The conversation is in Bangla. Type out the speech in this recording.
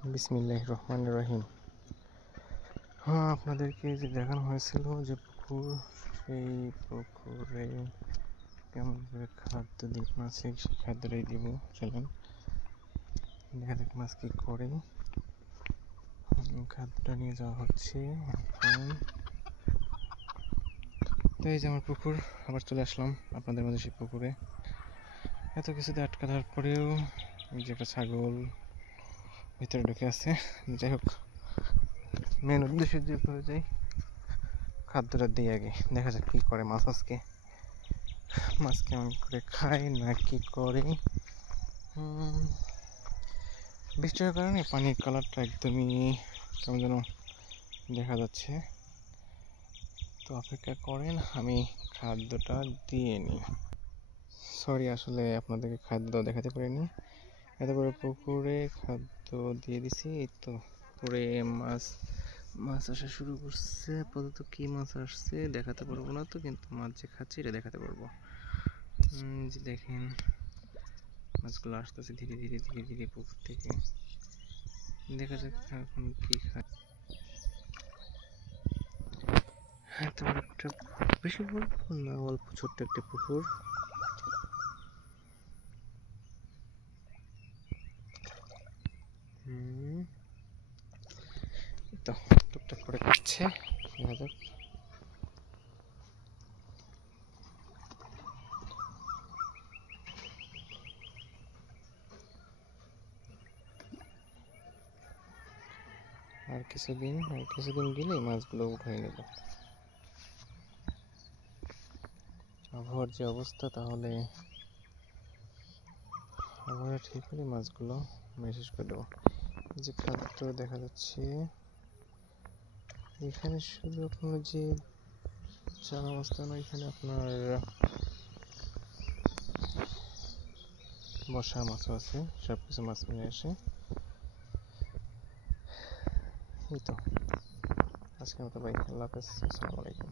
বিসমিল্লাহির রহমানির রহিম। হ্যাঁ, আপনাদেরকে যে দেখানো হয়েছিল যে পুকুর, সেই পুকুরে কেমন করে খাদ্য দিব মাছে, সেই খাদ্যটাই দিব। চলেন দেখা যাক মাছ কি করে। খাদ্যটা নিয়ে যাওয়া হচ্ছে এখন। তো এই যে আমার পুকুর, আবার চলে আসলাম আপনাদের মাঝে। সেই পুকুরে এত কিছুতে আটকা দেওয়ার পরেও যে একটা ছাগল ভিতরে ঢুকে আছে। যাই হোক, মেন উদ্দেশ্যে যে করে যাই, খাদ্যটা দিয়ে আগে দেখা যাক কী করে মাছ। মাছ কেমন করে খায় না কি করে। বৃষ্টির কারণে পানির কালারটা একদমই কেমন যেন দেখা যাচ্ছে। তো অপেক্ষা করেন, আমি খাদ্যটা দিয়ে নিই। সরি, আসলে আপনাদেরকে খাদ্য দেখাতে পারিনি। এত বড় পুকুরে খাদ্য দিয়ে দিছি। এই তো পুকুরে মাছ আসা শুরু করছে। আপাতত কি মাছ আসছে দেখাতে পারবো না তো, কিন্তু মাছ যে খাচ্ছে এটা দেখাতে পারবো। যে দেখেন মাছগুলো আসতেছে ধীরে ধীরে ধীরে ধীরে পুকুর থেকে। দেখা যাক এখন কি খায়। হ্যাঁ, তো একটা বেশি বড় পুকুর না, অল্প ছোট্ট একটা পুকুর। তো টুকটাক করে খাচ্ছে, দেখা যাক। আর কিছুদিন গেলে মাছগুলো উঠাই নেব। আবহাওয়ার যে অবস্থা, তাহলে আবহাওয়া ঠিক হলে মাছগুলো মেসেজ করে দেবো। যে খাদ্য দেখা যাচ্ছে এখানে, শুধু আপনার যে চারা মাছ তা না, এখানে আপনার বর্ষার মাছও আছে। সব কিছু মাছ নিয়ে আসে। এই তো আজকের মতো, ভাই, আল্লাহ হাফেজ, আসসালামু আলাইকুম।